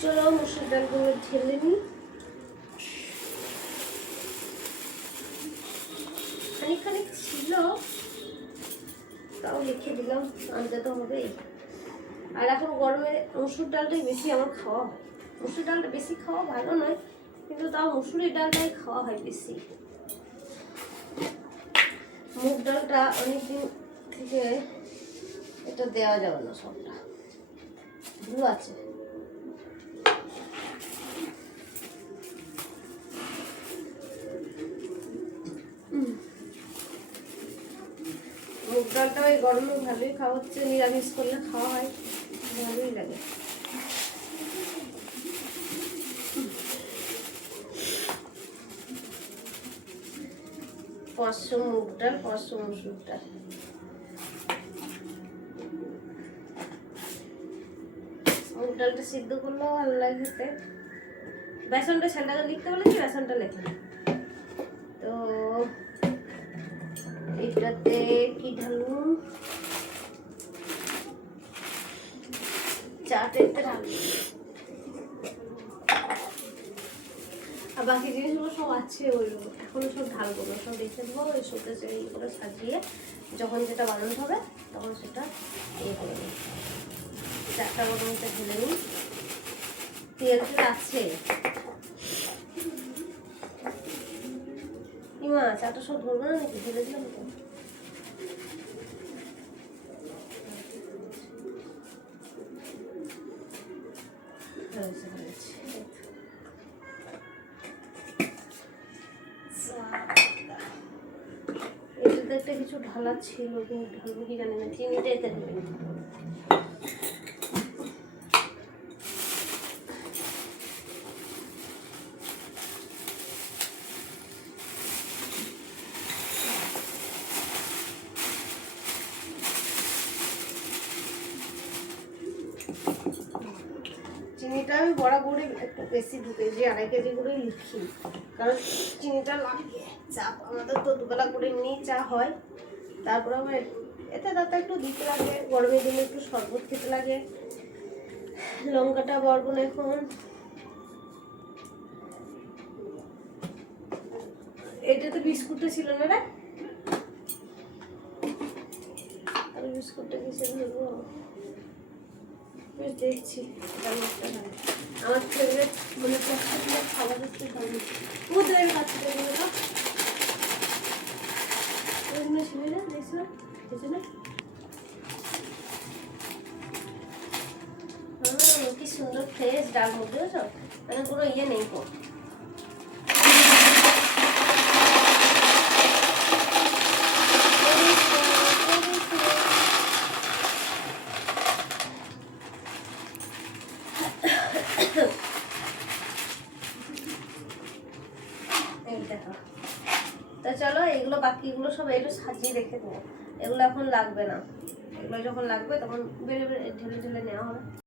চলো মসুর ডালগুলো ঢেলে নিই। খানিক ছিল, তাও লিখে দিলাম, আনতে তো হবেই। আর এখন গরমে মসুর ডালটাই বেশি আমার খাওয়া হয়। মসুর ডালটা বেশি খাওয়া ভালো নয়, কিন্তু তাও মসুরের ডালটাই খাওয়া হয় বেশি। মুগ ডালটা অনেকদিন থেকে এটা দেওয়া যাবে না, সবটা ধুলো আছে। মুগ ডালটা ওই গরমে ভালোই খাওয়া হচ্ছে, নিরামিষ করলে খাওয়া হয়, ভালোই লাগে। পাঁচশো মুগ ডাল, 500 মসুর ডাল। মুগ ডালটা সিদ্ধ করলেও ভালো লাগে খেতে। বেসনটা ছেলেটাকে লিখতে বলে কি বেসনটা লেখে, তো এইটাতে কি ঢালুন, চাটাতে ঢালুন। আর বাকি জিনিসগুলো সব আছে, ওইগুলো এখন সব ঢালবো না, সব রেখে দেবো ওই শোকেসে এইগুলো সাজিয়ে, যখন যেটা বানানো হবে তখন সেটা ইয়ে করে নিই। চারটা বদলতে ঢেলে নিই। তেল আছে, ইমা চাটা সব ধরবো না নাকি, ঢেলে দিলাম তো। এটাতে একটা কিছু ঢালা ছিল, কিন্তু ঢালবো কি জানি না, চিনিটা এতে ঢেলে নিতে হবে। চিনিটা আমি বরাবরই একটু বেশি ঢুকেছি, 2.5 কেজি করে লিখি, কারণ চিনিটা লাগে। চা আমাদের তো দুবেলা করে নিয়ে চা হয়, তারপরে আমার এতে দাঁতা একটু দিতে লাগে, গরমের দিনে একটু শরবত খেতে লাগে। লঙ্কাটা বরবো না এখন। এটাতে বিস্কুটটা ছিল না রে, আমি বিস্কুটটা কিসে ধরবো দেখছি। আমার ফেভারিট মানে প্রত্যেকটা খাবার হচ্ছে ওদের বাচ্চাদের ছিল না, দেখছো না কি সুন্দর ফ্রেশ ডাল মধ্যে, মানে কোনো ইয়ে নেই কো। তা চলো এগুলো বাকিগুলো সব একটু সাজিয়ে রেখে দেবো, এগুলো এখন লাগবে না, এগুলো যখন লাগবে তখন বেড়ে ঢেলে ঢেলে নেওয়া হবে।